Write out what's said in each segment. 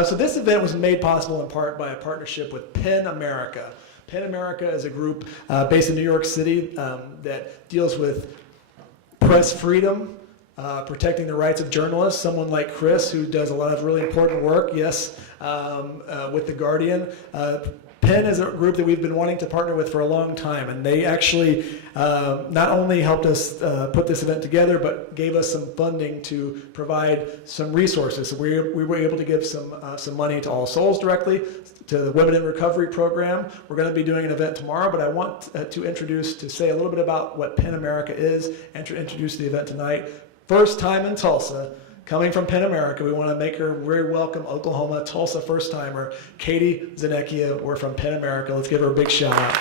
So this event was made possible in part by a partnership with PEN America. PEN America is a group based in New York City that deals with press freedom, protecting the rights of journalists. Someone like Chris, who does a lot of really important work, yes, with The Guardian. PEN is a group that we've been wanting to partner with for a long time, and they actually not only helped us put this event together, but gave us some funding to provide some resources. So we were able to give some money to All Souls directly, to the Women in Recovery program. We're going to be doing an event tomorrow, but I want to say a little bit about what PEN America is and to introduce the event tonight. First time in Tulsa. Coming from PEN America, we want to make her very welcome, Oklahoma, Tulsa first-timer, Katie Zanecchia. We're from PEN America. Let's give her a big shout out.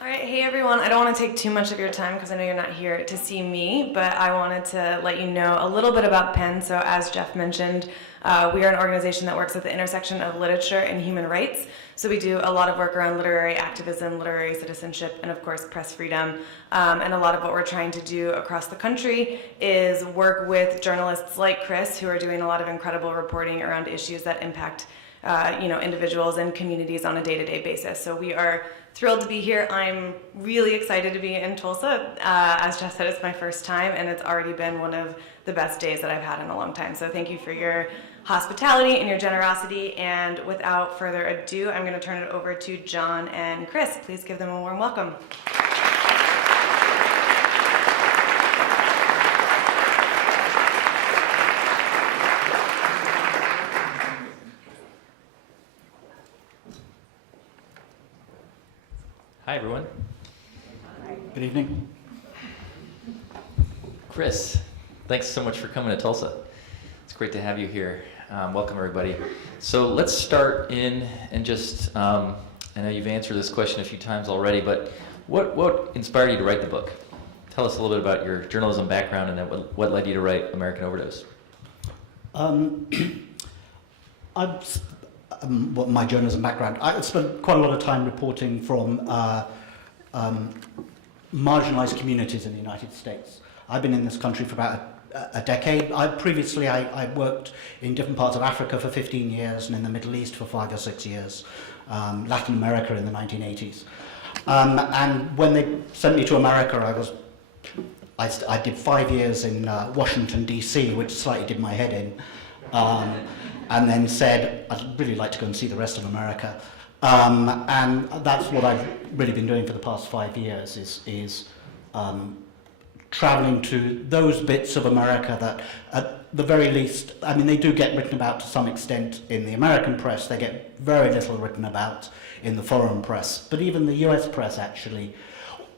All right, hey everyone. I don't want to take too much of your time because I know you're not here to see me, but I wanted to let you know a little bit about PEN. So as Jeff mentioned, we are an organization that works at the intersection of literature and human rights. So we do a lot of work around literary activism, literary citizenship, and of course press freedom. And a lot of what we're trying to do across the country is work with journalists like Chris, who are doing a lot of incredible reporting around issues that impact individuals and communities on a day-to-day basis. So we are thrilled to be here. I'm really excited to be in Tulsa. As Jeff said, it's my first time, and it's already been one of the best days that I've had in a long time. So thank you for your hospitality and your generosity. And without further ado, I'm going to turn it over to John and Chris. Please give them a warm welcome. Hi, everyone. Good evening. Chris, thanks so much for coming to Tulsa. It's great to have you here. Welcome, everybody. So let's start in and just, I know you've answered this question a few times already, but what inspired you to write the book? Tell us a little bit about your journalism background and then what led you to write American Overdose. My journalism background, I spent quite a lot of time reporting from marginalized communities in the United States. I've been in this country for about a decade. Previously, I worked in different parts of Africa for 15 years and in the Middle East for 5 or 6 years, Latin America in the 1980s. And when they sent me to America, I did 5 years in Washington, D.C., which slightly did my head in, and then said, I'd really like to go and see the rest of America. And that's what I've really been doing for the past 5 years, is traveling to those bits of America that, at the very least, I mean, they do get written about to some extent in the American press. They get very little written about in the foreign press. But even the US press actually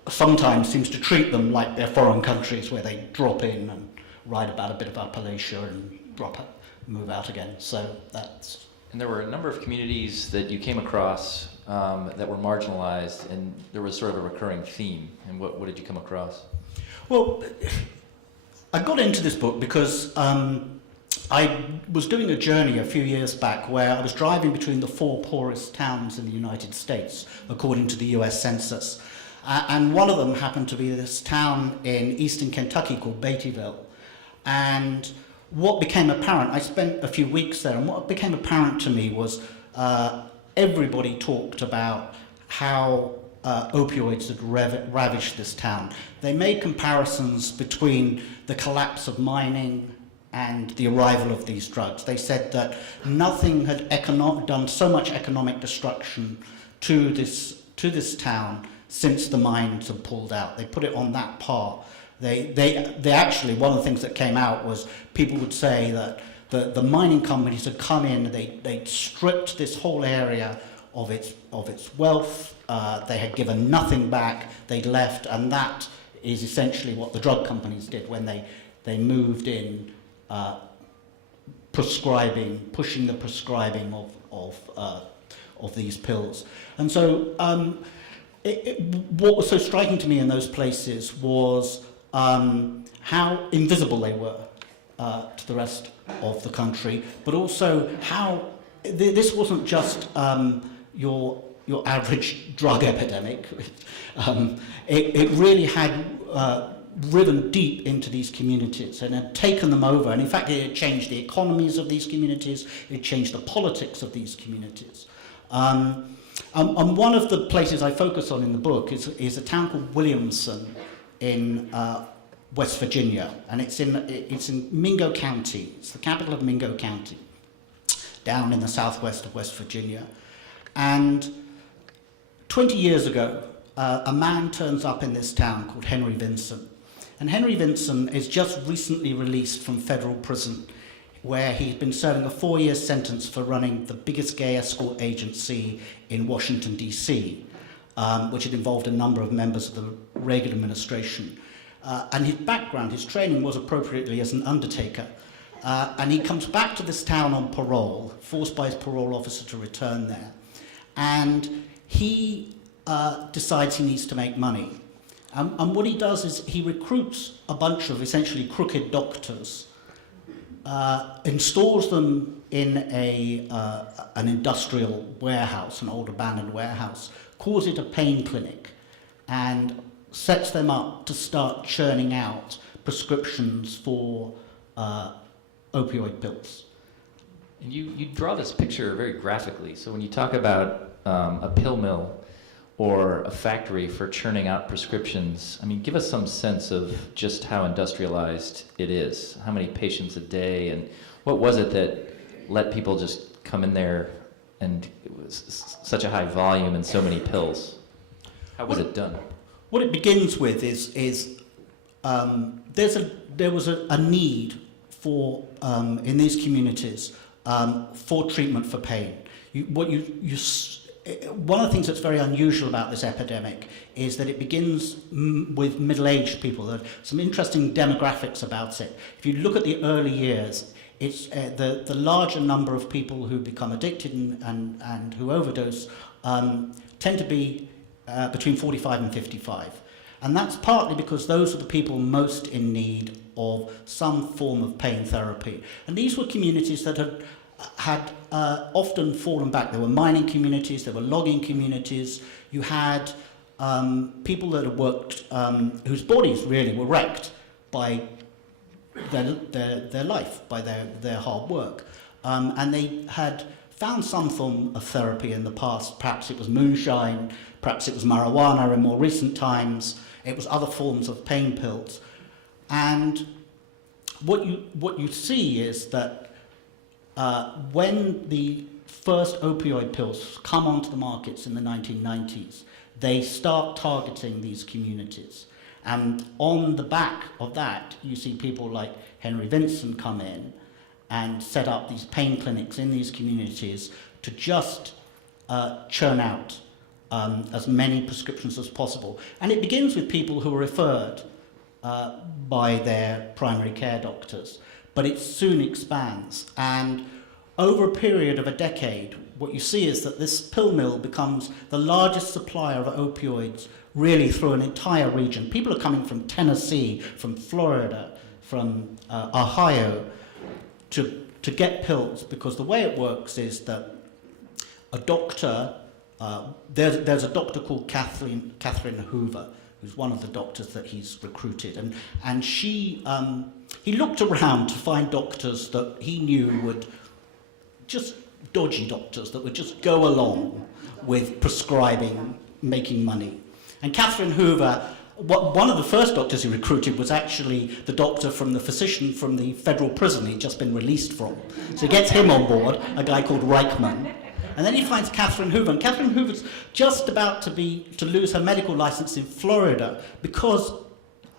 sometimes seems to treat them like they're foreign countries where they drop in and write about a bit of Appalachia and move out again. So that's... And there were a number of communities that you came across that were marginalized, and there was sort of a recurring theme. And what did you come across? Well, I got into this book because I was doing a journey a few years back where I was driving between the 4 poorest towns in the United States, according to the US Census. And one of them happened to be this town in eastern Kentucky called Beattyville. And what became apparent, I spent a few weeks there, and what became apparent to me was everybody talked about how opioids had ravaged this town. They made comparisons between the collapse of mining and the arrival of these drugs. They said that nothing had done so much economic destruction to this town since the mines had pulled out. They put it on that par. They actually, one of the things that came out was people would say that the mining companies had come in, they'd stripped this whole area of its wealth, they had given nothing back, they'd left, and that is essentially what the drug companies did when they moved in, pushing the prescribing of these pills. And so what was so striking to me in those places was how invisible they were to the rest of the country, but also how this wasn't just your average drug epidemic. It really had driven deep into these communities and had taken them over. And in fact, it had changed the economies of these communities, it changed the politics of these communities. And one of the places I focus on in the book is a town called Williamson in West Virginia, and it's in Mingo County. It's the capital of Mingo County, down in the southwest of West Virginia. And 20 years ago, a man turns up in this town called Henry Vinson. And Henry Vinson is just recently released from federal prison, where he's been serving a 4-year sentence for running the biggest gay escort agency in Washington, D.C., which had involved a number of members of the Reagan administration. And his background, his training was appropriately as an undertaker. And he comes back to this town on parole, forced by his parole officer to return there. And he decides he needs to make money. And what he does is he recruits a bunch of essentially crooked doctors, installs them in an industrial warehouse, an old abandoned warehouse, calls it a pain clinic, and sets them up to start churning out prescriptions for opioid pills. And you draw this picture very graphically. So when you talk about a pill mill or a factory for churning out prescriptions, I mean, give us some sense of just how industrialized it is. How many patients a day, and what was it that let people just come in there and it was such a high volume and so many pills? How was it done? What it begins with is there was a need for in these communities for treatment for pain. One of the things that's very unusual about this epidemic is that it begins with middle-aged people. There are some interesting demographics about it. If you look at the early years, it's the larger number of people who become addicted and who overdose tend to be between 45 and 55. And that's partly because those are the people most in need of some form of pain therapy. And these were communities that had often fallen back. There were mining communities, there were logging communities. You had people that had worked, whose bodies really were wrecked by their life, by their hard work. And they had found some form of therapy in the past. Perhaps it was moonshine, perhaps it was marijuana in more recent times, it was other forms of pain pills. And what you see is that when the first opioid pills come onto the markets in the 1990s, they start targeting these communities. And on the back of that, you see people like Henry Vinson come in and set up these pain clinics in these communities to just churn out as many prescriptions as possible. And it begins with people who are referred by their primary care doctors, but it soon expands. And over a period of a decade, what you see is that this pill mill becomes the largest supplier of opioids really through an entire region. People are coming from Tennessee, from Florida, from Ohio to get pills, because the way it works is that a doctor, there's a doctor called Catherine Hoover, who's one of the doctors that he's recruited, and he looked around to find doctors that he knew would just dodgy doctors that would just go along with prescribing, making money. And Catherine Hoover, one of the first doctors he recruited was actually the doctor from the physician from the federal prison he'd just been released from. So he gets him on board, a guy called Reichman. And then he finds Catherine Hoover, and Catherine Hoover's just about to lose her medical license in Florida because,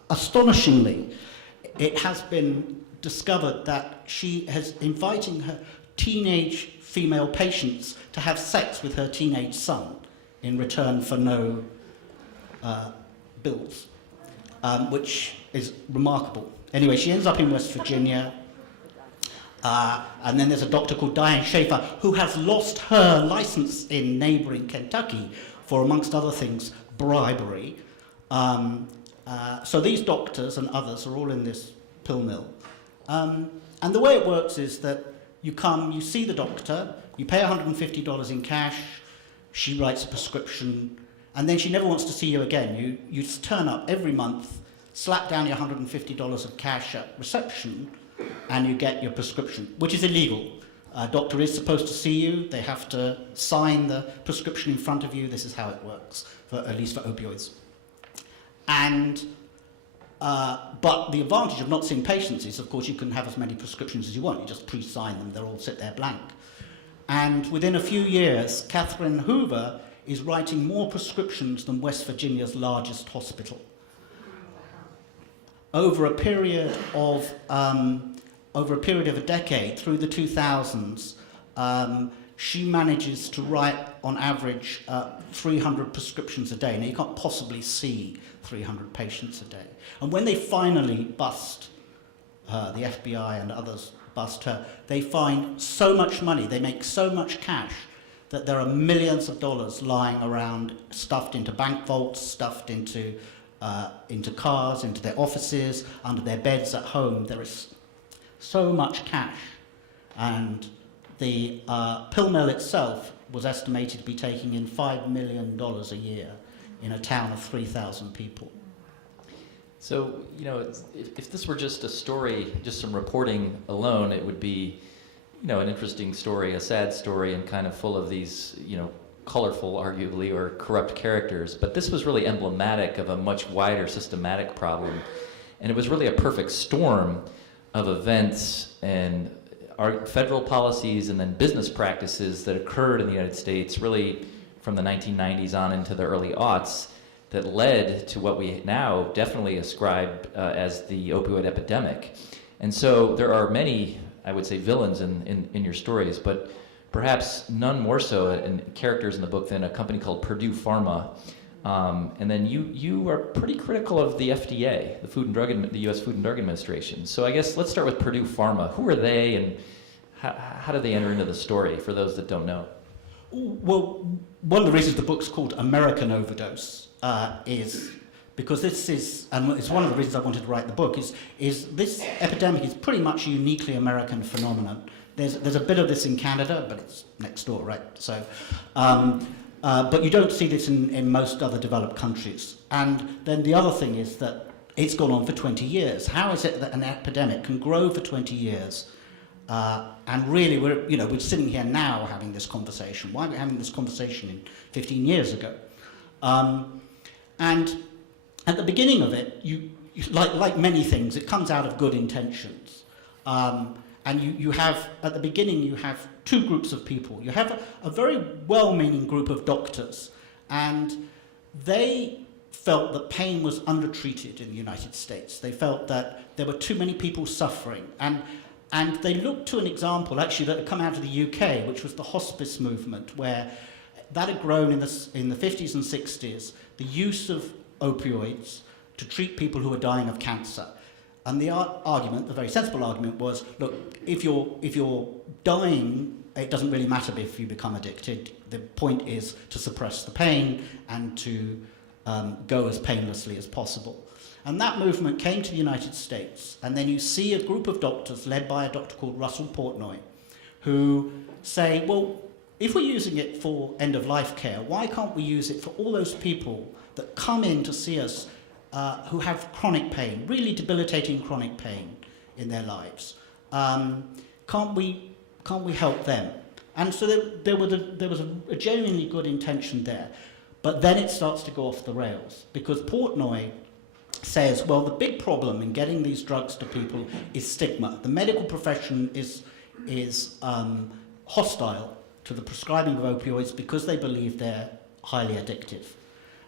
astonishingly, it has been discovered that she is inviting her teenage female patients to have sex with her teenage son in return for no bills, which is remarkable. Anyway, she ends up in West Virginia, and then there's a doctor called Diane Schaefer who has lost her license in neighboring Kentucky for, amongst other things, bribery. So these doctors and others are all in this pill mill. And the way it works is that you come, you see the doctor, you pay $150 in cash, she writes a prescription, and then she never wants to see you again. You turn up every month slap down your $150 of cash at reception, and you get your prescription, which is illegal. A doctor is supposed to see you. They have to sign the prescription in front of you. This is how it works, at least for opioids. And but the advantage of not seeing patients is, of course, you can have as many prescriptions as you want. You just pre-sign them. They'll all sit there blank. And within a few years, Catherine Hoover is writing more prescriptions than West Virginia's largest hospital. Over a period of a decade, through the 2000s, she manages to write, on average, 300 prescriptions a day. Now, you can't possibly see 300 patients a day. And when they finally bust her, the FBI and others bust her, they find so much money, they make so much cash, that there are millions of dollars lying around, stuffed into bank vaults, stuffed into cars, into their offices, under their beds at home. There is so much cash. And the pill mill itself was estimated to be taking in $5 million a year in a town of 3,000 people. So, you know, if this were just a story, just some reporting alone, it would be, you know, an interesting story, a sad story, and kind of full of these, you know, colorful, arguably, or corrupt characters. But this was really emblematic of a much wider systematic problem. And it was really a perfect storm of events and our federal policies and then business practices that occurred in the United States really from the 1990s on into the early aughts that led to what we now definitely ascribe as the opioid epidemic. And so there are many, I would say, villains in your stories, but perhaps none more so in characters in the book than a company called Purdue Pharma. And then you are pretty critical of the FDA, the U.S. Food and Drug Administration. So I guess let's start with Purdue Pharma. Who are they, and how do they enter into the story for those that don't know? Well, one of the reasons the book's called American Overdose is because this is, and it's one of the reasons I wanted to write the book, is this epidemic is pretty much a uniquely American phenomenon. There's a bit of this in Canada, but it's next door, right? So, but you don't see this in most other developed countries. And then the other thing is that it's gone on for 20 years. How is it that an epidemic can grow for 20 years? And really, we're sitting here now having this conversation. Why are we having this conversation 15 years ago? And at the beginning of it, you like many things, it comes out of good intentions. And you have, at the beginning, you have two groups of people. You have a very well-meaning group of doctors, and they felt that pain was undertreated in the United States. They felt that there were too many people suffering. And they looked to an example, actually, that had come out of the UK, which was the hospice movement, where that had grown in the 50s and 60s, the use of opioids to treat people who were dying of cancer. And the argument, the very sensible argument, was, look, if you're dying, it doesn't really matter if you become addicted. The point is to suppress the pain and to go as painlessly as possible. And that movement came to the United States, and then you see a group of doctors led by a doctor called Russell Portnoy, who say, well, if we're using it for end-of-life care, why can't we use it for all those people that come in to see us who have chronic pain, really debilitating chronic pain in their lives? Can't we help them? And so there was a genuinely good intention there. But then it starts to go off the rails, because Portnoy says, well, the big problem in getting these drugs to people is stigma. The medical profession is hostile to the prescribing of opioids because they believe they're highly addictive.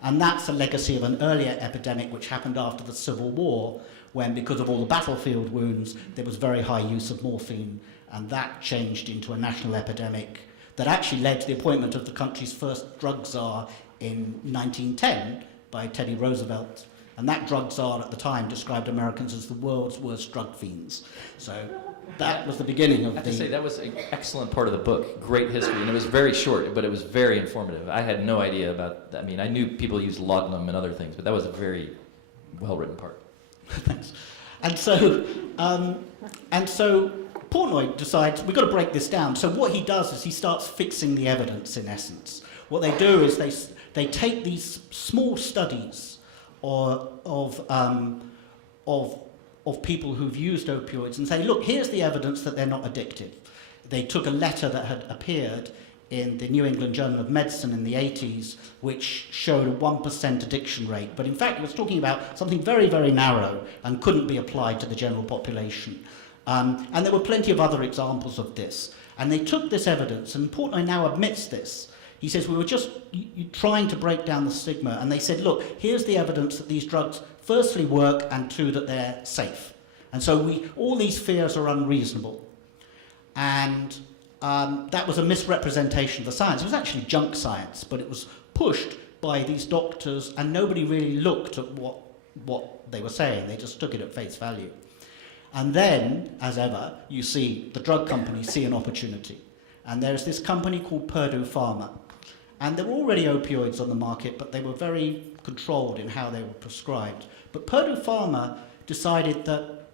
And that's a legacy of an earlier epidemic which happened after the Civil War, when, because of all the battlefield wounds, there was very high use of morphine, and that changed into a national epidemic that actually led to the appointment of the country's first drug czar in 1910 by Teddy Roosevelt. And that drug czar at the time described Americans as the world's worst drug fiends. So that was the beginning of I have to say, that was an excellent part of the book. Great history. And it was very short, but it was very informative. I had no idea about that. I mean, I knew people used laudanum and other things, but that was a very well-written part. Thanks. And so Portnoy decides, we've got to break this down. So what he does is he starts fixing the evidence, in essence. What they do is they take these small studies of of people who've used opioids and say, look, here's the evidence that they're not addictive. They took a letter that had appeared in the New England Journal of Medicine in the 80s, which showed a 1% addiction rate. But in fact, it was talking about something very, very narrow and couldn't be applied to the general population. And there were plenty of other examples of this. And they took this evidence, and Portnoy now admits this. He says, we were just trying to break down the stigma, and they said, look, here's the evidence that these drugs firstly work, and two, that they're safe. And so all these fears are unreasonable. And that was a misrepresentation of the science. It was actually junk science, but it was pushed by these doctors, and nobody really looked at what they were saying. They just took it at face value. And then, as ever, you see the drug companies see an opportunity. And there's this company called Purdue Pharma. And there were already opioids on the market, but they were very controlled in how they were prescribed. But Purdue Pharma decided that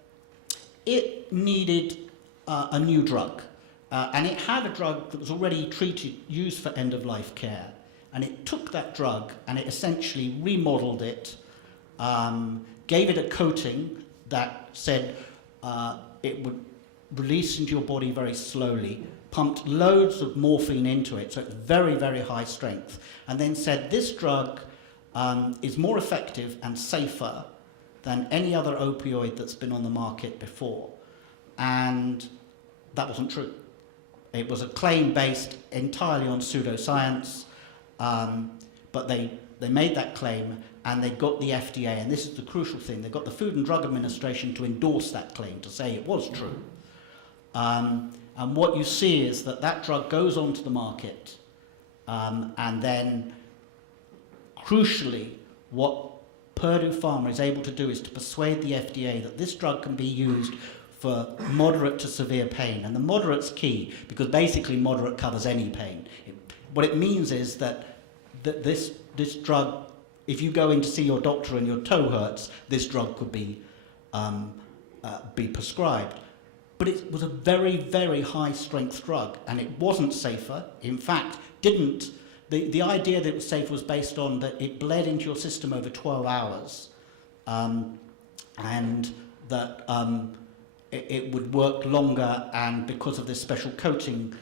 it needed a new drug. And it had a drug that was already used for end-of-life care. And it took that drug and it essentially remodeled it, gave it a coating that said it would release into your body very slowly, pumped loads of morphine into it, so it's very, very high strength, and then said this drug is more effective and safer than any other opioid that's been on the market before. And that wasn't true. It was a claim based entirely on pseudoscience, but they made that claim and they got the FDA, and this is the crucial thing, they got the Food and Drug Administration to endorse that claim, to say it was true. And what you see is that drug goes onto the market, and then, crucially, what Purdue Pharma is able to do is to persuade the FDA that this drug can be used for moderate to severe pain. And the moderate's key, because basically moderate covers any pain. What it means is that this drug, if you go in to see your doctor and your toe hurts, this drug could be prescribed. But it was a very, very high-strength drug, and it wasn't safer. In fact, the idea that it was safe was based on that it bled into your system over 12 hours, and that it would work longer, and because of this special coating,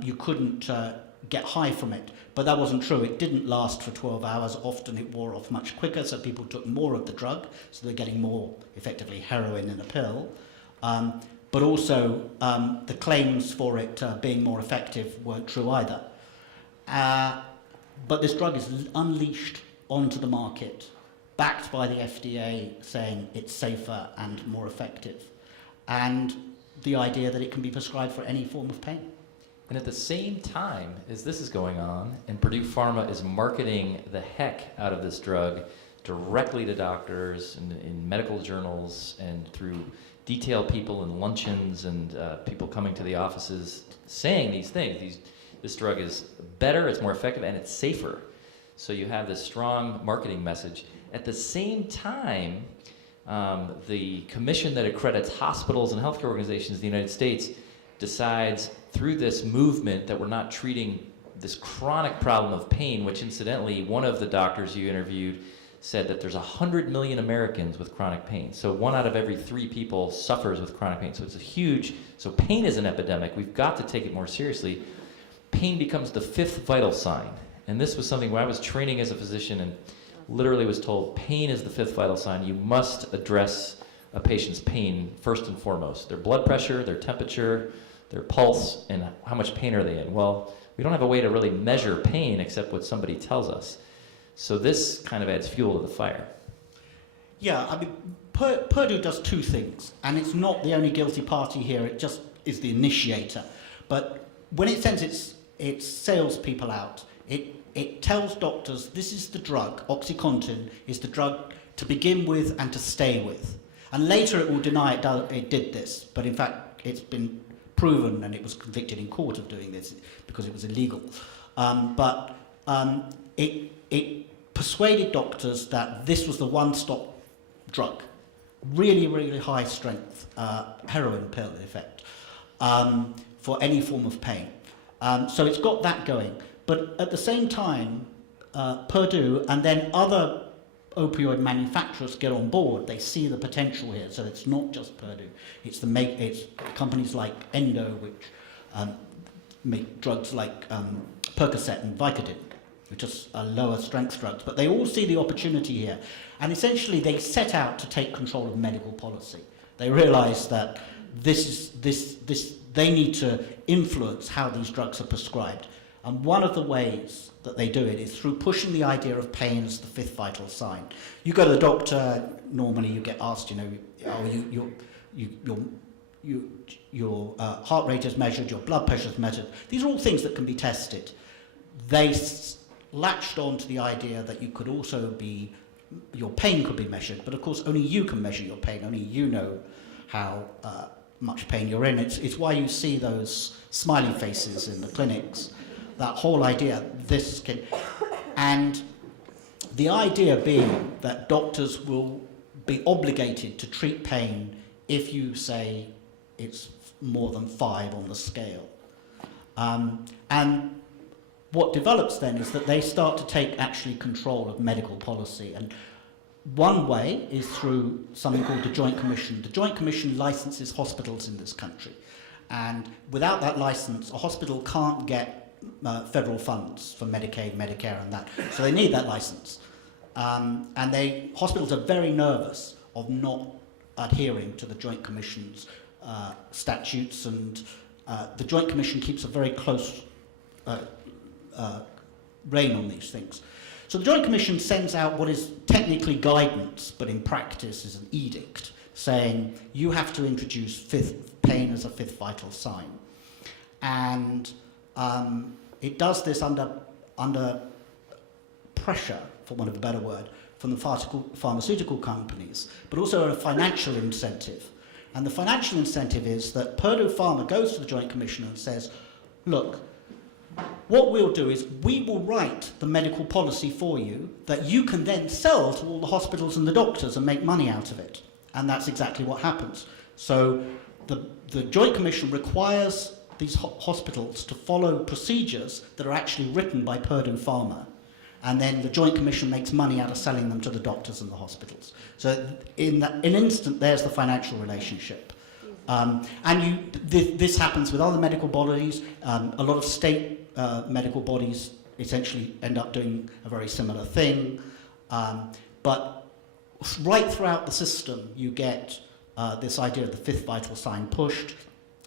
you couldn't get high from it. But that wasn't true. It didn't last for 12 hours. Often it wore off much quicker, so people took more of the drug, so they're getting more, effectively, heroin in a pill. But also, the claims for it being more effective weren't true either. But this drug is unleashed onto the market, backed by the FDA saying it's safer and more effective, and the idea that it can be prescribed for any form of pain. And at the same time as this is going on, and Purdue Pharma is marketing the heck out of this drug directly to doctors and in medical journals and through detail people and luncheons and people coming to the offices saying these things. This drug is better, it's more effective, and it's safer. So you have this strong marketing message. At the same time, the commission that accredits hospitals and healthcare organizations in the United States decides through this movement that we're not treating this chronic problem of pain, which incidentally, one of the doctors you interviewed said that there's 100 million Americans with chronic pain. So 1 out of every 3 people suffers with chronic pain. So it's so pain is an epidemic. We've got to take it more seriously. Pain becomes the 5th vital sign. And this was something where I was training as a physician and literally was told pain is the 5th vital sign. You must address a patient's pain first and foremost. Their blood pressure, their temperature, their pulse, and how much pain are they in. Well, we don't have a way to really measure pain except what somebody tells us. So this kind of adds fuel to the fire. Yeah, I mean, Purdue does 2 things, and it's not the only guilty party here, it just is the initiator. But when it sends its salespeople out, it tells doctors this is the drug, OxyContin is the drug to begin with and to stay with. And later it will deny it did this, but in fact it's been proven, and it was convicted in court of doing this because it was illegal. But it persuaded doctors that this was the one-stop drug, really, really high strength heroin pill, in effect, for any form of pain. So it's got that going. But at the same time, Purdue and then other opioid manufacturers get on board. They see the potential here. So it's not just Purdue. It's companies like Endo, which make drugs like Percocet and Vicodin, which are lower strength drugs. But they all see the opportunity here. And essentially they set out to take control of medical policy. They realize that they need to influence how these drugs are prescribed. And one of the ways that they do it is through pushing the idea of pain as the fifth vital sign. You go to the doctor, normally you get asked, your heart rate is measured, your blood pressure is measured. These are all things that can be tested. They latched on to the idea that you could also your pain could be measured, but of course only you can measure your pain, only you know how much pain you're in. It's why you see those smiley faces in the clinics. That whole idea, and the idea being that doctors will be obligated to treat pain if you say it's more than 5 on the scale. And what develops then is that they start to take actually control of medical policy. And one way is through something called the Joint Commission. The Joint Commission licenses hospitals in this country. And without that license, a hospital can't get federal funds for Medicaid, Medicare, and that. So they need that license. And hospitals are very nervous of not adhering to the Joint Commission's statutes, and the Joint Commission keeps a very close rein on these things. So the Joint Commission sends out what is technically guidance, but in practice is an edict, saying you have to introduce pain as a fifth vital sign. And it does this under pressure, for want of a better word, from the pharmaceutical companies, but also a financial incentive. And the financial incentive is that Purdue Pharma goes to the Joint Commission and says, look, what we'll do is we will write the medical policy for you that you can then sell to all the hospitals and the doctors and make money out of it. And that's exactly what happens. So the Joint Commission requires these hospitals to follow procedures that are actually written by Purdue Pharma. And then the Joint Commission makes money out of selling them to the doctors and the hospitals. So in an instant, there's the financial relationship. This happens with other medical bodies. A lot of state medical bodies essentially end up doing a very similar thing. But right throughout the system, you get this idea of the fifth vital sign pushed,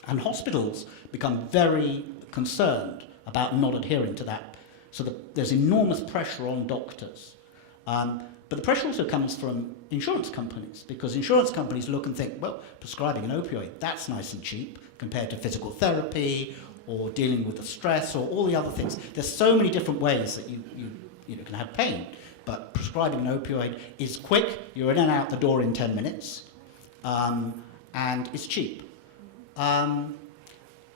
and hospitals become very concerned about not adhering to that. So there's enormous pressure on doctors. But the pressure also comes from insurance companies, because insurance companies look and think, well, prescribing an opioid, that's nice and cheap compared to physical therapy or dealing with the stress or all the other things. There's so many different ways that you can have pain, but prescribing an opioid is quick, you're in and out the door in 10 minutes, and it's cheap. And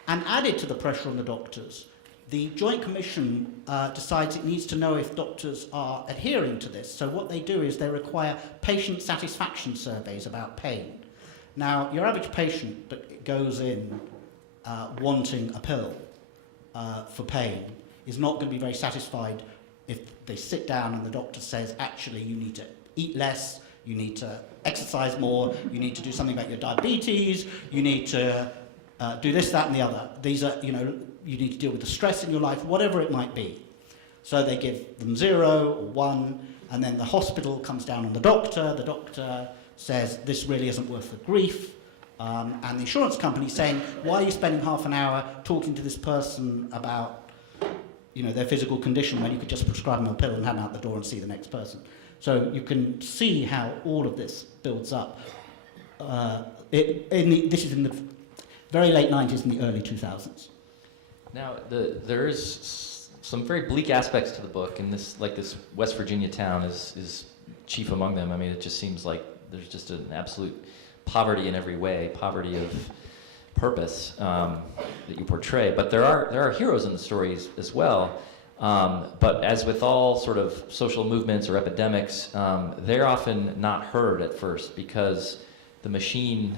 added to the pressure on the doctors, the Joint Commission decides it needs to know if doctors are adhering to this. So what they do is they require patient satisfaction surveys about pain. Now, your average patient that goes in wanting a pill for pain is not going to be very satisfied if they sit down and the doctor says, actually, you need to eat less, you need to exercise more, you need to do something about your diabetes, you need to do this, that, and the other. These are, you need to deal with the stress in your life, whatever it might be. So they give them 0 or 1, and then the hospital comes down on the doctor says, this really isn't worth the grief, and the insurance company saying, why are you spending half an hour talking to this person about their physical condition when you could just prescribe them a pill and have them out the door and see the next person? So you can see how all of this builds up. This is in the very late 90s and the early 2000s. Now, there is some very bleak aspects to the book, and this West Virginia town is chief among them. I mean, it just seems like there's just an absolute poverty in every way, poverty of purpose that you portray. But there are heroes in the stories as well. But as with all sort of social movements or epidemics, they're often not heard at first because the machine,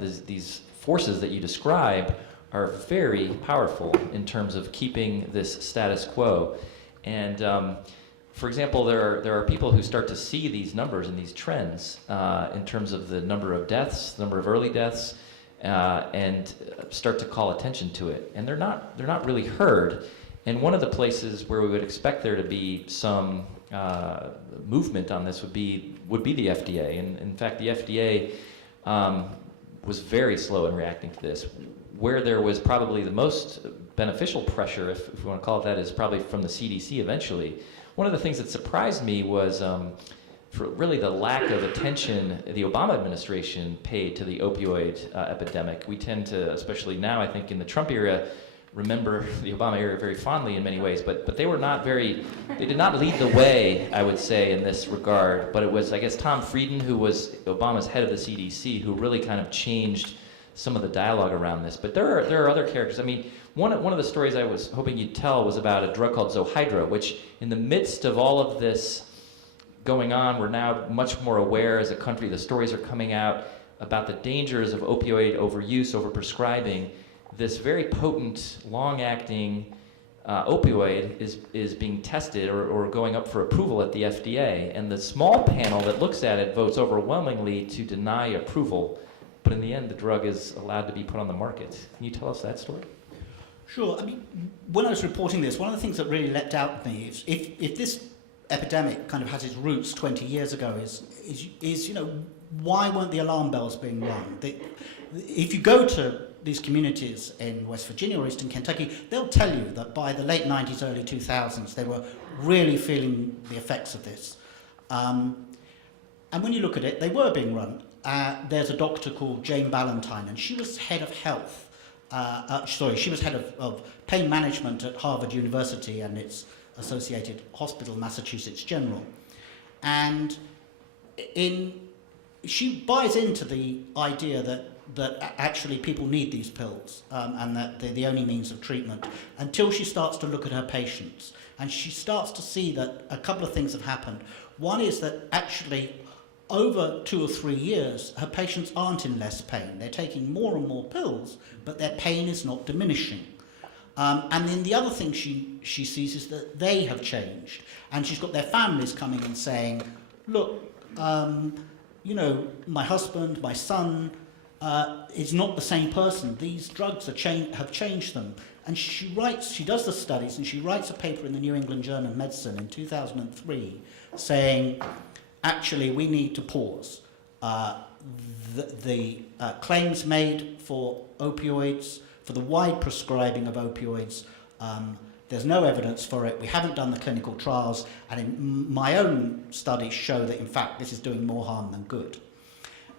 these forces that you describe, are very powerful in terms of keeping this status quo. And for example, there are people who start to see these numbers and these trends in terms of the number of deaths, the number of early deaths, and start to call attention to it. And they're not really heard. And one of the places where we would expect there to be some movement on this would be the FDA. And in fact, the FDA was very slow in reacting to this. Where there was probably the most beneficial pressure, if we want to call it that, is probably from the CDC eventually. One of the things that surprised me was for really the lack of attention the Obama administration paid to the opioid epidemic. We tend to, especially now, I think in the Trump era, remember the Obama era very fondly in many ways, but they were not very, they did not lead the way, I would say, in this regard. But it was, I guess, Tom Frieden, who was Obama's head of the CDC, who really kind of changed some of the dialogue around this. But there are other characters. I mean, one of the stories I was hoping you'd tell was about a drug called Zohydra, which in the midst of all of this going on, we're now much more aware as a country. The stories are coming out about the dangers of opioid overuse, overprescribing. This very potent, long-acting opioid is being tested or going up for approval at the FDA, and the small panel that looks at it votes overwhelmingly to deny approval. But in the end, the drug is allowed to be put on the market. Can you tell us that story? Sure. I mean, when I was reporting this, one of the things that really leapt out at me is if this epidemic kind of has its roots 20 years ago, is you know, why weren't the alarm bells being rung? If you go to these communities in West Virginia or Eastern Kentucky, they'll tell you that by the late 90s, early 2000s, they were really feeling the effects of this. And when you look at it, they were being run. There's a doctor called Jane Ballantyne, and she was head of health. She was head of pain management at Harvard University and its associated hospital, Massachusetts General. And she buys into the idea that actually people need these pills and that they're the only means of treatment, until she starts to look at her patients. And she starts to see that a couple of things have happened. One is that actually over 2 or 3 years, her patients aren't in less pain. They're taking more and more pills, but their pain is not diminishing. And then the other thing she sees is that they have changed. And she's got their families coming and saying, look, you know, my husband, my son, is not the same person. These drugs have changed them. And she does the studies, and she writes a paper in the New England Journal of Medicine in 2003 saying, actually, we need to pause. The claims made for opioids, for the wide prescribing of opioids, there's no evidence for it. We haven't done the clinical trials, and in my own studies show that, in fact, this is doing more harm than good.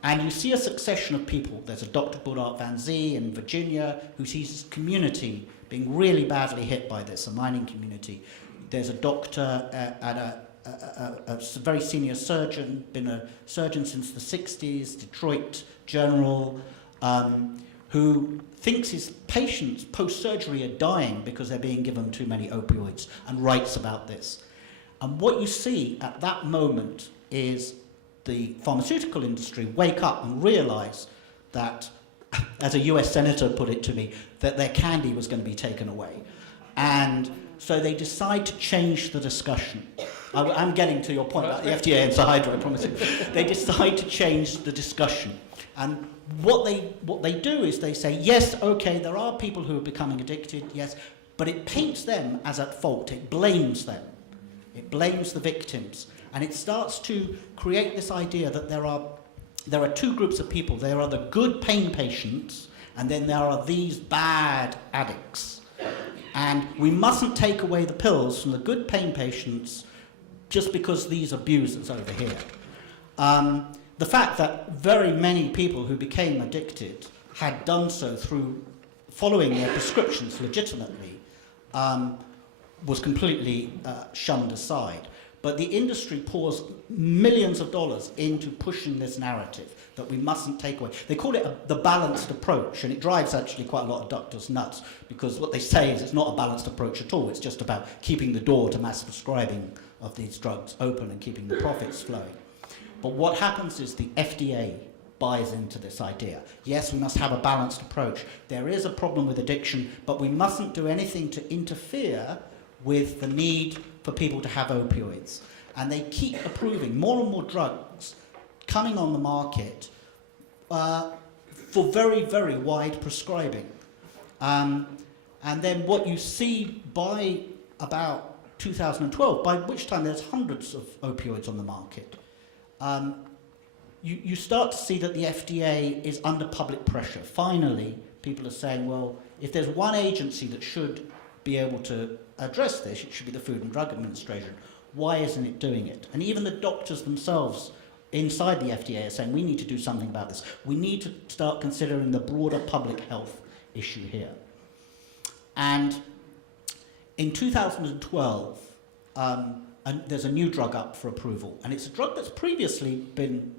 And you see a succession of people. There's a doctor called Art Van Zee in Virginia who sees his community being really badly hit by this, a mining community. There's a doctor at a very senior surgeon, been a surgeon since the 60s, Detroit General, who thinks his patients post-surgery are dying because they're being given too many opioids, and writes about this. And what you see at that moment is the pharmaceutical industry wake up and realize that, as a US senator put it to me, that their candy was going to be taken away. And so they decide to change the discussion. I'm getting to your point about the FDA and Zohydra, I promise you. They decide to change the discussion. And what they do is they say, yes, okay, there are people who are becoming addicted, yes, but it paints them as at fault. It blames them. It blames the victims. And it starts to create this idea that there are two groups of people. There are the good pain patients, and then there are these bad addicts. And we mustn't take away the pills from the good pain patients just because these abusers over here. The fact that very many people who became addicted had done so through following their prescriptions legitimately was completely shunned aside. But the industry pours millions of dollars into pushing this narrative that we mustn't take away. They call it the balanced approach, and it drives actually quite a lot of doctors nuts, because what they say is it's not a balanced approach at all. It's just about keeping the door to mass prescribing of these drugs open and keeping the profits flowing. But what happens is the FDA buys into this idea. Yes, we must have a balanced approach. There is a problem with addiction, but we mustn't do anything to interfere with the need for people to have opioids. And they keep approving more and more drugs coming on the market for very, very wide prescribing. And then what you see by about 2012, by which time there's hundreds of opioids on the market, you start to see that the FDA is under public pressure. Finally, people are saying, well, if there's one agency that should be able to address this, it should be the Food and Drug Administration. Why isn't it doing it? And even the doctors themselves inside the FDA are saying, we need to do something about this. We need to start considering the broader public health issue here. And in 2012, there's a new drug up for approval. And it's a drug that's previously been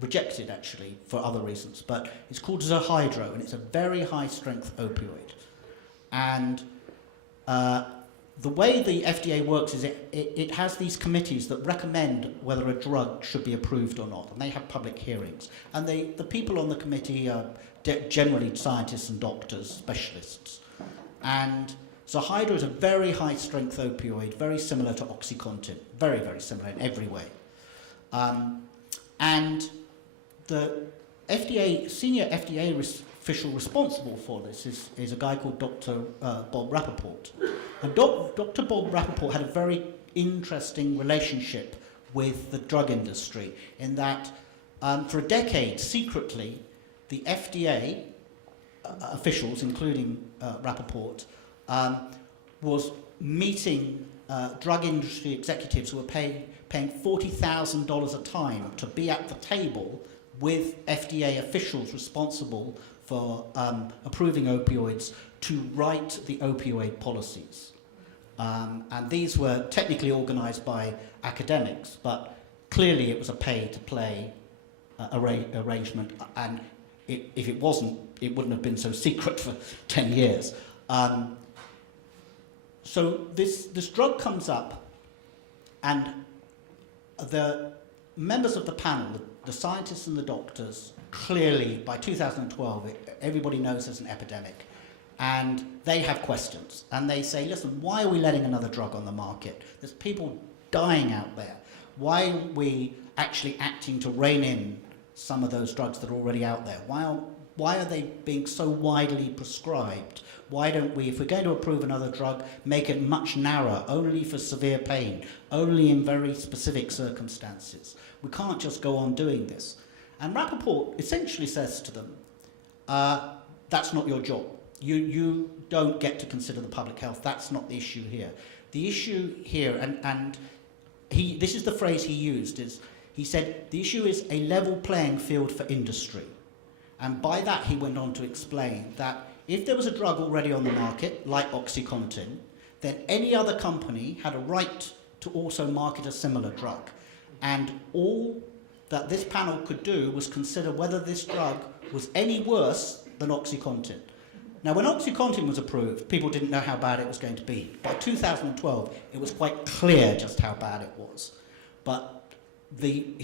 rejected, actually, for other reasons. But it's called Zohydro, and it's a very high-strength opioid. And the way the FDA works is it has these committees that recommend whether a drug should be approved or not, and they have public hearings. And the people on the committee are generally scientists and doctors, specialists. And Zohydro is a very high-strength opioid, very similar to OxyContin, very, very similar in every way. And the senior FDA official responsible for this is a guy called Dr. Bob Rappaport. And Dr. Bob Rappaport had a very interesting relationship with the drug industry in that for a decade, secretly, the FDA officials, including Rappaport, was meeting drug industry executives who were paying $40,000 a time to be at the table with FDA officials responsible for approving opioids to write the opioid policies. And these were technically organized by academics, but clearly it was a pay-to-play arrangement, and if it wasn't, it wouldn't have been so secret for 10 years. So this drug comes up, and the members of the panel, the scientists and the doctors, clearly, by 2012, everybody knows there's an epidemic. And they have questions. And they say, listen, why are we letting another drug on the market? There's people dying out there. Why aren't we actually acting to rein in some of those drugs that are already out there? Why are they being so widely prescribed? Why don't we, if we're going to approve another drug, make it much narrower, only for severe pain, only in very specific circumstances? We can't just go on doing this. And Rappaport essentially says to them, that's not your job. You don't get to consider the public health. That's not the issue here. The issue here, and this is the phrase he used, is he said, the issue is a level playing field for industry. And by that he went on to explain that if there was a drug already on the market, like OxyContin, then any other company had a right to also market a similar drug. And all that this panel could do was consider whether this drug was any worse than OxyContin. Now, when OxyContin was approved, people didn't know how bad it was going to be. By 2012, it was quite clear just how bad it was. But he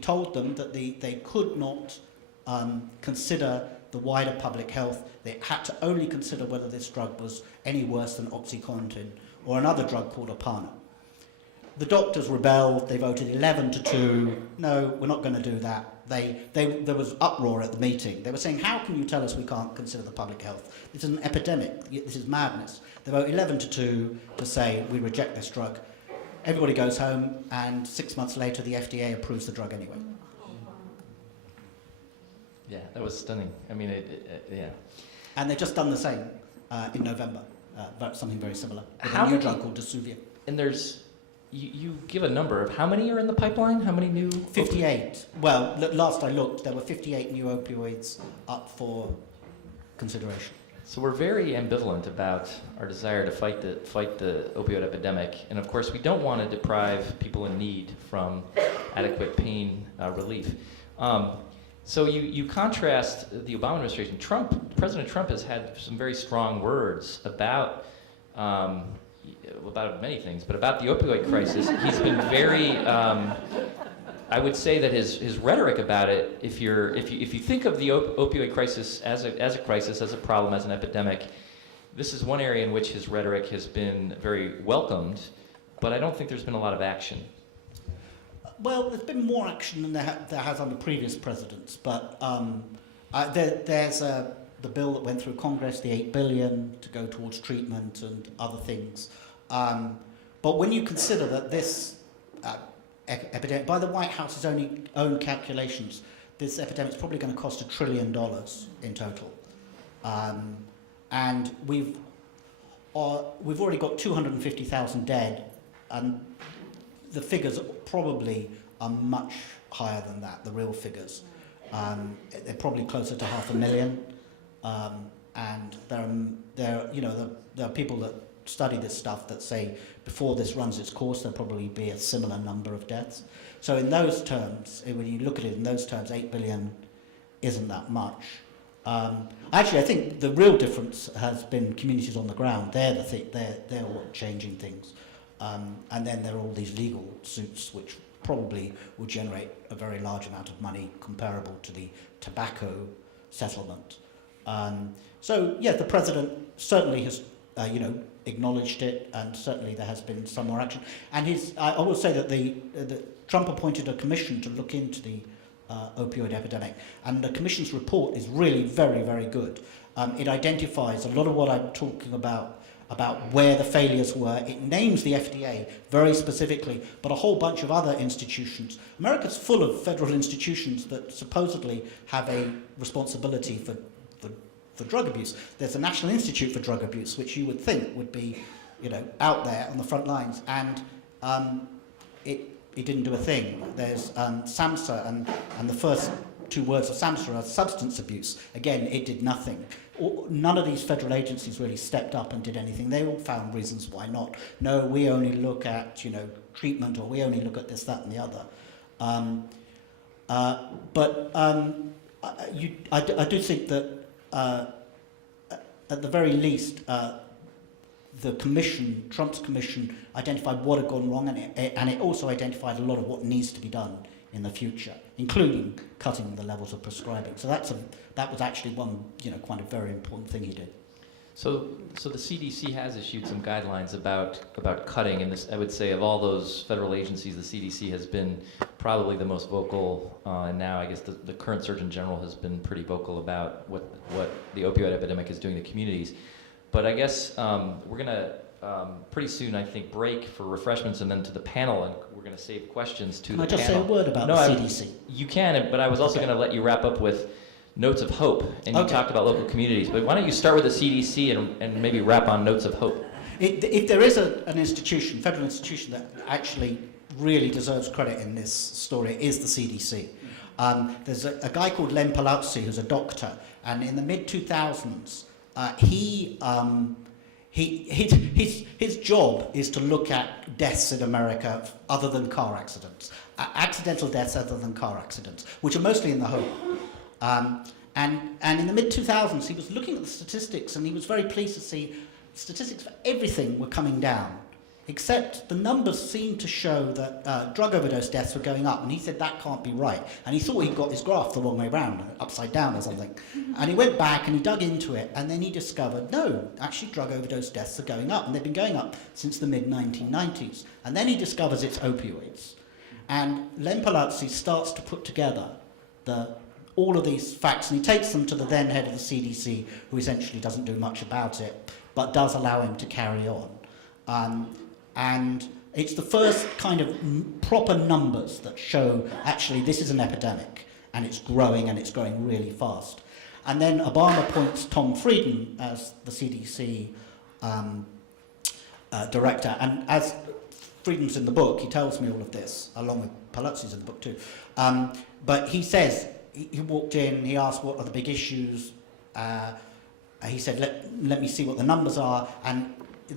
told them that they could not consider the wider public health. They had to only consider whether this drug was any worse than OxyContin or another drug called Opana. The doctors rebelled. They voted 11-2. No, we're not going to do that. There was uproar at the meeting. They were saying, how can you tell us we can't consider the public health? This is an epidemic. This is madness. They vote 11-2 to say we reject this drug. Everybody goes home, and 6 months later, the FDA approves the drug anyway. Yeah, that was stunning. I mean, yeah. And they've just done the same in November, something very similar, with How a new many- drug called Dasuvia. And you give a number of how many are in the pipeline? How many new? 58. Well, last I looked, there were 58 new opioids up for consideration. So we're very ambivalent about our desire to fight the opioid epidemic, and of course we don't want to deprive people in need from adequate pain relief. So you contrast the Obama administration. President Trump has had some very strong words about many things, but about the opioid crisis. He's been very. I would say that his rhetoric about it, if you think of the opioid crisis as a crisis, as a problem, as an epidemic, this is one area in which his rhetoric has been very welcomed, but I don't think there's been a lot of action. Well, there's been more action than there has under previous presidents, but there's the bill that went through Congress, the $8 billion to go towards treatment and other things. But when you consider that this epidemic, by the White House's own calculations, this epidemic is probably going to cost $1 trillion in total. And we've already got 250,000 dead, and the figures probably are much higher than that, the real figures. They're probably closer to 500,000. And there are people that study this stuff that say before this runs its course, there'll probably be a similar number of deaths. So in those terms, when you look at it in those terms, 8 billion isn't that much. Actually, I think the real difference has been communities on the ground. They're what changing things. And then there are all these legal suits which probably will generate a very large amount of money comparable to the tobacco settlement. So, yeah, the president certainly has, acknowledged it, and certainly there has been some more action. And I will say that Trump appointed a commission to look into the opioid epidemic, and the commission's report is really very, very good. It identifies a lot of what I'm talking about where the failures were. It names the FDA very specifically, but a whole bunch of other institutions. America's full of federal institutions that supposedly have a responsibility for drug abuse. There's a National Institute for Drug Abuse, which you would think would be, out there on the front lines, and it didn't do a thing. There's SAMHSA, and the first two words of SAMHSA are substance abuse. Again, it did nothing. None of these federal agencies really stepped up and did anything. They all found reasons why not. No, we only look at, treatment, or we only look at this, that, and the other. I do think that at the very least, the commission, Trump's commission, identified what had gone wrong, and it also identified a lot of what needs to be done in the future, including cutting the levels of prescribing. So that was actually one, quite a very important thing he did. So the CDC has issued some guidelines about cutting, and this, I would say, of all those federal agencies, the CDC has been probably the most vocal, and now I guess the current Surgeon General has been pretty vocal about what the opioid epidemic is doing to communities. But I guess we're going to pretty soon, I think, break for refreshments and then to the panel, and we're going to save questions to the panel. Can I just say a word about the CDC? You can, but I was also going to let you wrap up with notes of hope, and you talked about local communities. But why don't you start with the CDC and maybe wrap on notes of hope? If there is an institution, federal institution, that actually really deserves credit in this story, it is the CDC. There's a guy called Len Palazzi who's a doctor, and in the mid-2000s, his job is to look at deaths in America other than car accidents, accidental deaths other than car accidents, which are mostly in the home. And in the mid-2000s, he was looking at the statistics, and he was very pleased to see statistics for everything were coming down, except the numbers seemed to show that drug overdose deaths were going up, and he said that can't be right. And he thought he got his graph the wrong way around, upside down or something. And he went back and he dug into it, and then he discovered, no, actually drug overdose deaths are going up, and they've been going up since the mid-1990s. And then he discovers it's opioids. And Len Palazzi starts to put together all of these facts, and he takes them to the then head of the CDC, who essentially doesn't do much about it, but does allow him to carry on. And it's the first kind of proper numbers that show actually this is an epidemic, and it's growing really fast. And then Obama appoints Tom Frieden as the CDC director, and as Frieden's in the book, he tells me all of this, along with Palazzi's in the book too. But he says, he walked in, he asked what are the big issues, he said, let me see what the numbers are, and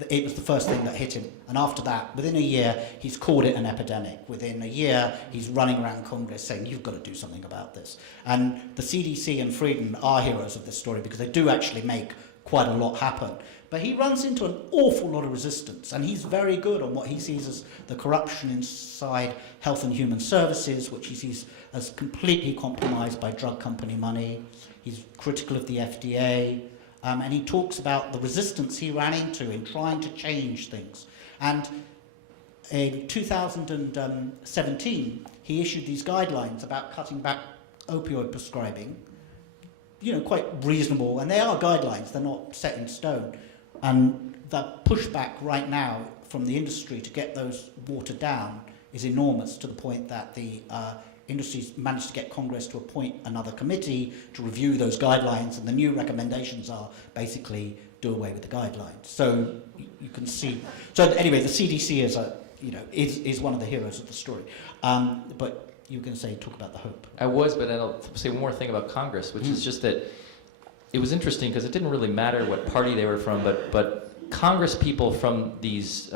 it was the first thing that hit him. And after that, within a year, he's called it an epidemic. Within a year, he's running around Congress saying, you've got to do something about this. And the CDC and Frieden are heroes of this story because they do actually make quite a lot happen. But he runs into an awful lot of resistance, and he's very good on what he sees as the corruption inside Health and Human Services, which he sees as completely compromised by drug company money. He's critical of the FDA. And he talks about the resistance he ran into in trying to change things. And in 2017, he issued these guidelines about cutting back opioid prescribing, quite reasonable, and they are guidelines, they're not set in stone. And the pushback right now from the industry to get those watered down is enormous, to the point that the industry's managed to get Congress to appoint another committee to review those guidelines, and the new recommendations are basically do away with the guidelines. So you can see. So anyway, the CDC is one of the heroes of the story. But you were going to talk about the hope. I was, but I'll say one more thing about Congress, which is just that it was interesting because it didn't really matter what party they were from, but Congress people from these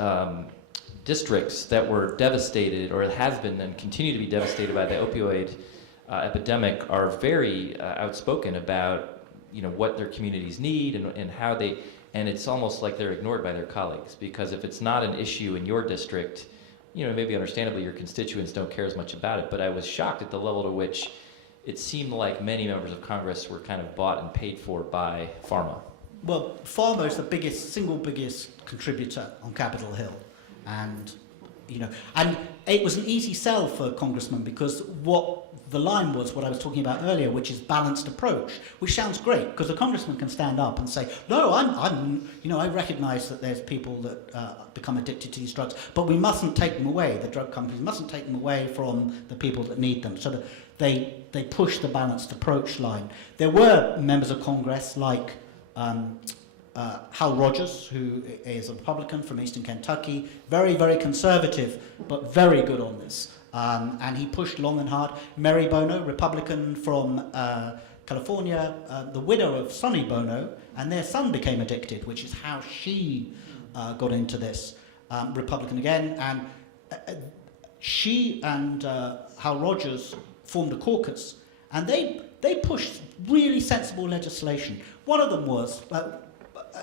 districts that were devastated or have been and continue to be devastated by the opioid epidemic are very outspoken about what their communities need and how they, and it's almost like they're ignored by their colleagues, because if it's not an issue in your district, maybe understandably your constituents don't care as much about it, but I was shocked at the level to which it seemed like many members of Congress were kind of bought and paid for by pharma. Well, pharma is the single biggest contributor on Capitol Hill. And it was an easy sell for congressmen, because what the line was, what I was talking about earlier, which is balanced approach, which sounds great, because a congressman can stand up and say, no, I recognize that there's people that become addicted to these drugs, but we mustn't take them away. The drug companies mustn't take them away from the people that need them. So that they push the balanced approach line. There were members of Congress like Hal Rogers, who is a Republican from Eastern Kentucky, very, very conservative, but very good on this. And he pushed long and hard. Mary Bono, Republican from California, the widow of Sonny Bono, and their son became addicted, which is how she got into this. Republican again, and she and Hal Rogers formed a caucus, and they pushed really sensible legislation. One of them was,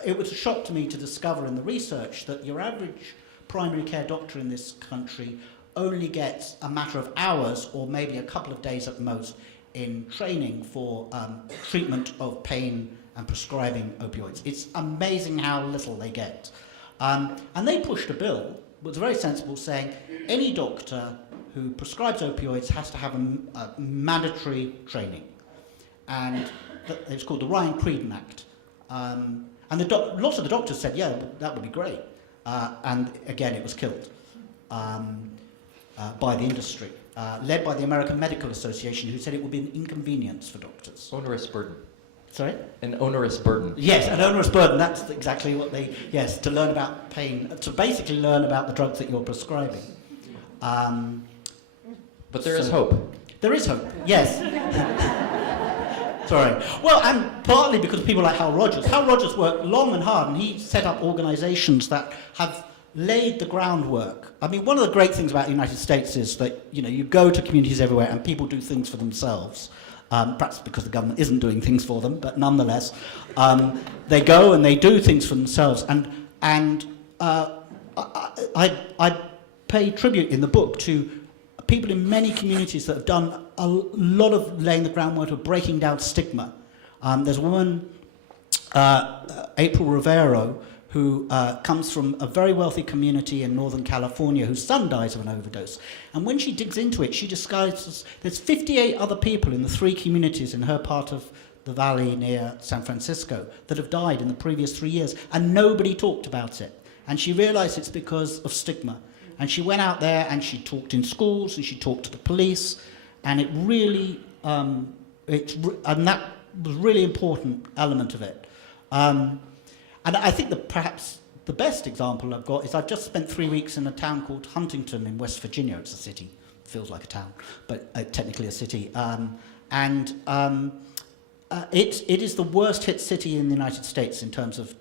it was a shock to me to discover in the research that your average primary care doctor in this country only gets a matter of hours or maybe a couple of days at most in training for treatment of pain and prescribing opioids. It's amazing how little they get. And they pushed a bill, was very sensible, saying any doctor who prescribes opioids has to have a mandatory training. And it's called the Ryan Creedon Act. And lots of the doctors said, yeah, that would be great. And again, it was killed by the industry, led by the American Medical Association, who said it would be an inconvenience for doctors. Onerous burden. Sorry? An onerous burden. Yes, an onerous burden. That's exactly what to learn about pain, to basically learn about the drugs that you're prescribing. But there is hope. There is hope, yes. Sorry. Well, and partly because of people like Hal Rogers. Hal Rogers worked long and hard, and he set up organizations that have laid the groundwork. I mean, one of the great things about the United States is that, you go to communities everywhere and people do things for themselves. Perhaps because the government isn't doing things for them, but nonetheless, they go and they do things for themselves. And I pay tribute in the book to people in many communities that have done a lot of laying the groundwork of breaking down stigma. There's a woman, April Rivero, who comes from a very wealthy community in Northern California, whose son dies of an overdose. And when she digs into it, she discovers there's 58 other people in the 3 communities in her part of the valley near San Francisco that have died in the previous 3 years, and nobody talked about it. And she realized it's because of stigma. And she went out there and she talked in schools and she talked to the police, and it really, and that was a really important element of it. And I think that perhaps the best example I've got is I've just spent 3 weeks in a town called Huntington in West Virginia. It's a city, feels like a town, but technically a city. It is the worst hit city in the United States in terms of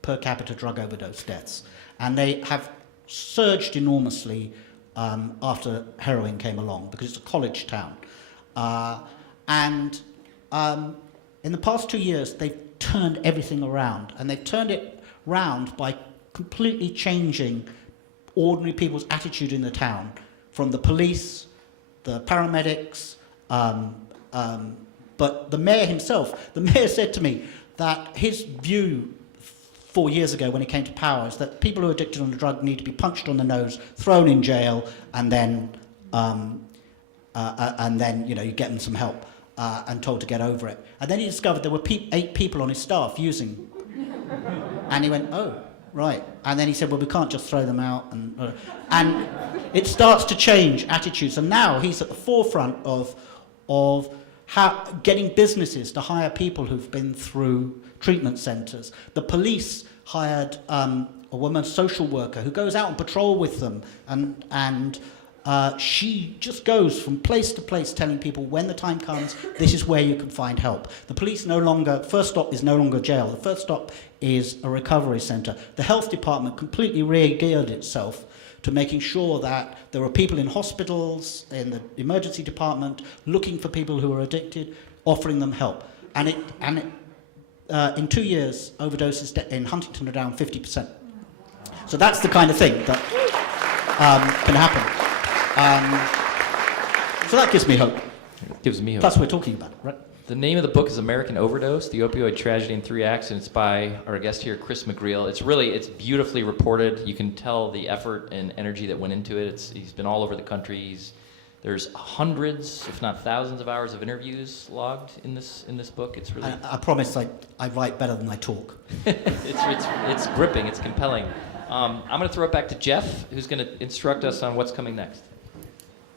per capita drug overdose deaths. And they have surged enormously after heroin came along, because it's a college town. In the past 2 years, they've turned everything around, and they've turned it round by completely changing ordinary people's attitude in the town, from the police, the paramedics, but the mayor himself. The mayor said to me, that his view 4 years ago when he came to power is that people who are addicted on a drug need to be punched on the nose, thrown in jail, and then you get them some help and told to get over it. And then he discovered there were 8 people on his staff using, and he went, oh, right. And then he said, well, we can't just throw them out, and it starts to change attitudes. And now he's at the forefront of how getting businesses to hire people who've been through treatment centres. The police hired a woman social worker who goes out on patrol with them, and she just goes from place to place telling people when the time comes, this is where you can find help. The police first stop is no longer jail. The first stop is a recovery centre. The health department completely re-geared itself to making sure that there are people in hospitals, in the emergency department, looking for people who are addicted, offering them help. And in 2 years, overdoses in Huntington are down 50%. So that's the kind of thing that can happen. So that gives me hope. It gives me hope. That's what we're talking about, right? The name of the book is American Overdose, The Opioid Tragedy in 3 Acts, and it's by our guest here, Chris McGreal. It's beautifully reported. You can tell the effort and energy that went into it. He's been all over the country. There's hundreds, if not thousands of hours of interviews logged in this book. It's really... I promise I write better than I talk. It's gripping, it's compelling. I'm going to throw it back to Jeff, who's going to instruct us on what's coming next.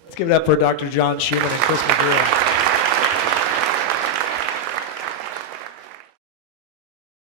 Let's give it up for Dr. John Schummann and Chris McGreal.